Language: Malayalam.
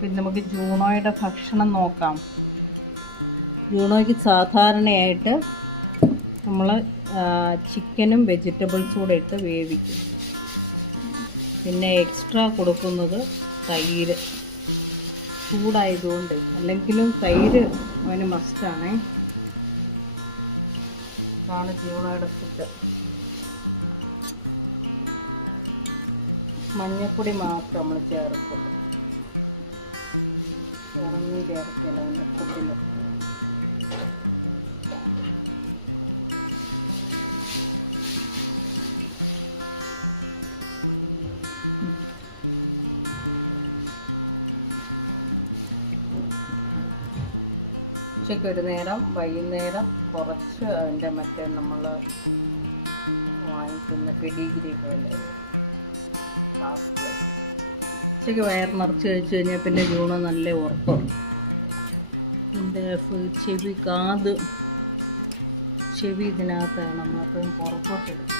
പിന്നെ നമുക്ക് ജൂണോയുടെ ഭക്ഷണം നോക്കാം. ജൂണോയ്ക്ക് സാധാരണയായിട്ട് നമ്മൾ ചിക്കനും വെജിറ്റബിൾസും കൂടെ ഇട്ട് വേവിക്കും. പിന്നെ എക്സ്ട്രാ കൊടുക്കുന്നത് തൈര്, ചൂടായതുകൊണ്ട്. അല്ലെങ്കിലും തൈര് അവന് മസ്റ്റാണേ. ഇതാണ് ജൂണോയുടെ ഫുഡ്. മഞ്ഞൾപ്പൊടി മാത്രം നമ്മൾ ചേർക്കുള്ളൂ, ഇറങ്ങി ചേർക്കില്ല അതിൻ്റെ ഫുഡിൽ. ഉച്ചയ്ക്ക് ഒരു നേരം, വൈകുന്നേരം കുറച്ച് അതിൻ്റെ മറ്റേ നമ്മൾ വാങ്ങിക്കുന്ന പെഡിഗ്രി പോലെ ഹാഫ് പ്ലേറ്റ്. ഉച്ചയ്ക്ക് വയർ നിറച്ച് കഴിച്ച് കഴിഞ്ഞാൽ പിന്നെ ജൂണ് നല്ല ഉറക്കം. എൻ്റെ ചെവി ഇതിനകത്താണ്, നമ്മളപ്പോഴും പുറത്തോട്ടെടുക്കും.